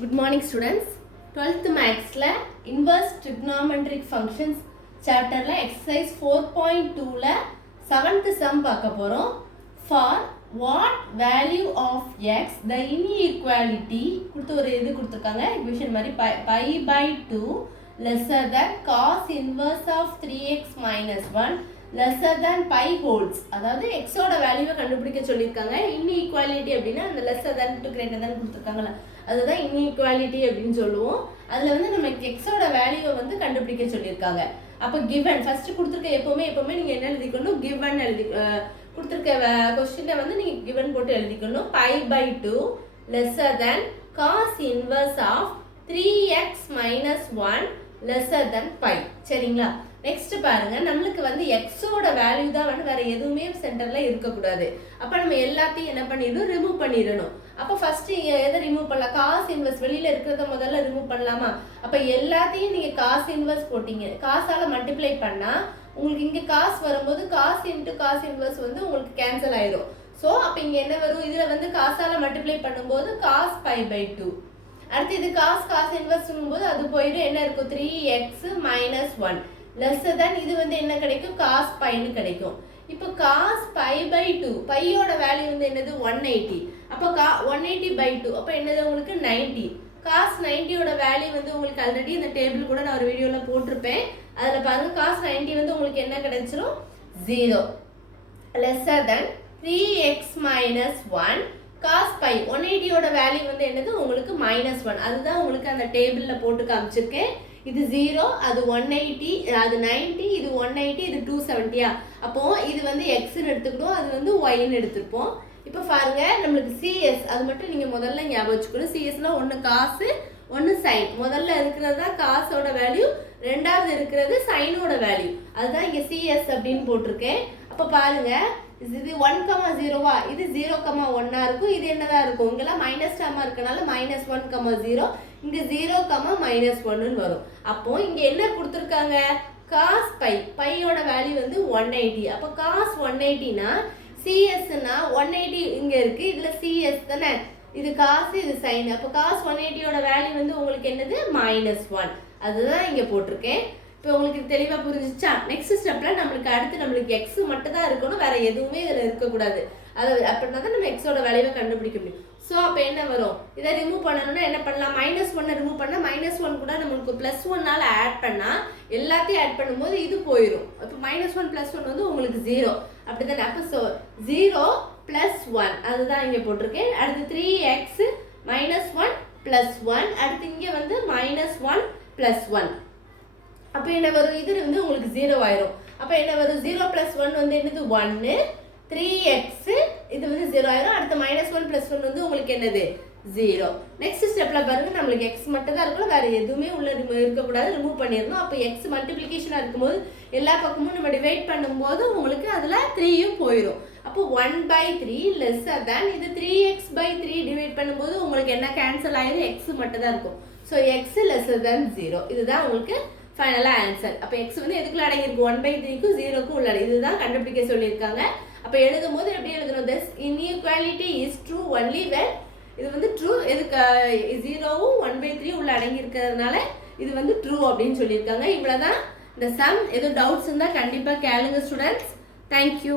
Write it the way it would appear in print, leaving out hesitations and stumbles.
Good morning students. 12th Maths la inverse trigonometric functions chapter la exercise 4.2 la 7th sum பார்க்க போறோம். For what value of x the inequality கொடுத்து ஒரு இது கொடுத்திருக்காங்க equation மாதிரி pi by 2 lesser than cos inverse of 3x minus 1 lesser than pi holds. அதாவது x ஓட வேல்யூவை கண்டுபிடிக்க சொல்லியிருக்காங்க. inequality அப்படின்னா அந்த lesser than to greater than கொடுத்திருக்காங்கல, அதுதான் inequality அப்படின்னு சொல்லுவோம். அதுல வந்து நம்ம x ஓட வேல்யூவை வந்து கண்டுபிடிக்க சொல்லியிருக்காங்க. அப்போ given ஃபர்ஸ்ட் கொடுத்திருக்க எப்பவுமே நீங்க என்ன எழுதிக்கணும், given எழுதி கொடுத்திருக்க क्वेश्चनல வந்து நீங்க given போட்டு எழுதிக்கணும். pi by 2 lesser than cos inverse of 3x minus 1 lesser than pi. சரிங்களா? நெக்ஸ்ட் பாருங்க, நம்மளுக்கு வந்து x ஓட வேல்யூ தான் வந்து வேற எதுவுமே சென்டர்ல இருக்க கூடாது. அப்ப நம்ம எல்லாத்தையும் என்ன பண்ணிடணும், ரிமூவ் பண்ணிடணும். அப்ப ஃபர்ஸ்ட் எதை ரிமூவ் பண்ணலாம், cos இன்வெர்ஸ் வெளியில இருக்கிறத முதல்ல ரிமூவ் பண்ணலாமா? அப்ப எல்லாத்தையும் நீங்க cos இன்வெர்ஸ் போட்டீங்க, காசால மல்டிப்ளை பண்ணா உங்களுக்கு இங்க cos வரும்போது cos into cos இன்வெர்ஸ் வந்து உங்களுக்கு கேன்சல் ஆயிடும். சோ அப்ப இங்க என்ன வரும், இதுல வந்து காசால மல்டிப்ளை பண்ணும்போது cos pi by 2. அடுத்து இது cos இன்வெர்ஸ் போது அது போயிடும், என்ன இருக்கும் 3x minus 1 lesser than இது வந்து என்ன கிடைக்கும், cos pi ன்னு கிடைக்கும். இப்போ cos pi by 2 பையோட வேல்யூ வந்து என்னது 180. அப்போ 180 by 2 அப்போ என்னது உங்களுக்கு 90. cos 90 ஓட வேல்யூ வந்து உங்களுக்கு ஆல்ரெடி இந்த டேபிள் கூட நான் ஒரு வீடியோல போட்டிருப்பேன். அதுல பாருங்க cos 90 வந்து உங்களுக்கு என்ன கிடைச்சிரும் 0 lesser than 3x minus 1 cos pi 180 ஓட வேல்யூ வந்து என்னது உங்களுக்கு -1. அதுதான் உங்களுக்கு அந்த டேபிள்ல போட்டு காமிச்சிருக்கேன். இது 0, அது 180, அது 90, இது 180, இது 270. அப்போ இது வந்து x ன்னு எடுத்துக்கிட்டோம், அது வந்து y ன்னு எடுத்துப்போம். இப்போ பாருங்க நம்மளுக்கு cs அது மட்டும் நீங்க முதல்ல ஞாபகம் வச்சுக்கணும். cs னா ஒன்னு cos ஒன்னு sin. முதல்ல இருக்கிறது தான் cos ஓட வேல்யூ, ரெண்டாவது இருக்கிறது sin ஓட வேல்யூ. அதுதான் இங்க cs அப்படினு போட்டுருக்கேன். அப்ப பாருங்க இது 1,0வா, இது 0,1 இருக்கும். இது என்னதா இருக்கும், இங்கெல்லாம் மைனஸ் டேர்மா இருக்கனால -1,0, இங்க 0,-1 ன்னு வரும். அப்போ இங்க என்ன கொடுத்திருக்காங்க, cos pi பையோட வேல்யூ வந்து 180. அப்போ cos 180 னா cs னா 180 இங்க இருக்கு, இதுல cs தானே, இது cos இது sin. அப்போ cos 180 ஓட வேல்யூ வந்து உங்களுக்கு என்னது -1. அதுதான் இங்க போட்டிருக்கேன். இப்போ உங்களுக்கு தெளிவா புரிஞ்சிச்சா? நெக்ஸ்ட் ஸ்டெப்ல நம்மளுக்கு x மட்டும் தான் இருக்கணும், வேற எதுவுமே இதுல இருக்க கூடாது. அது அப்படினா தான் நம்ம x ஓட வேல்யூவை கண்டுபிடிக்க முடியும். சோ அப்ப என்ன வரும், இத ரிமூவ் பண்ணனும்னா என்ன பண்ணலாம், -1 ரிமூவ் பண்ணா -1 கூட நமக்கு +1 னால ஆட் பண்ணா எல்லாத்தையும் ஆட் பண்ணும்போது இது போயிடும். அப்ப -1 +1 வந்து உங்களுக்கு 0. அப்படிதானே? அப்ப 0 + 1 அதுதான் இங்க போட்டுருக்கேன். அடுத்து 3x -1 + 1, அடுத்து இங்க வந்து -1 + 1. அப்ப என்ன வரும், இது வந்து உங்களுக்கு 0 ஆயிரும். அப்ப என்ன வரும், 0 + 1 வந்து என்னது 1, 3x இது வந்து 0 ஆயிரும். அடுத்து -1 + 1 வந்து உங்களுக்கு என்னது 0. நெக்ஸ்ட் ஸ்டெப்ல பாருங்க, நம்மளுக்கு x மட்டும் தான் இருக்கணும், வேற எதுவுமே உள்ள இருக்க கூடாது, ரிமூவ் பண்ணிரணும். அப்ப x மல்டிப்ளிகேஷனா இருக்கும்போது எல்லா பக்கமும் நம்ம டிவைட் பண்ணும்போது உங்களுக்கு அதுல 3யும் போயிடும். அப்போ 1/3 lesser than இது 3x by 3 டிவைட் பண்ணும்போது உங்களுக்கு என்ன கேன்சல் ஆயிரும், x மட்டும் தான் இருக்கும். So x lesser than 0. இதுதான் உங்களுக்கு ஃபைனலா ஆன்சர். அப்ப x வந்து எதுக்குள்ள அடங்கி இருக்கு, 1/3 க்கும் 0 க்கும் உள்ள. இதுதான் கண்டுபிடிக்க சொல்லியிருக்காங்க. அப்ப எழுதும்போது எப்படி எழுதணும், this inequality is true only when இது வந்து true எதுக்கு 0வும் 1/3 உள்ள அடங்கி இருக்கிறதுனால இது வந்து true அப்படின்னு சொல்லியிருக்காங்க. இவ்வளவுதான் இந்த சம். ஏதோ டவுட்ஸ் இருந்தா கண்டிப்பா கேளுங்க ஸ்டூடெண்ட்ஸ். Thank you.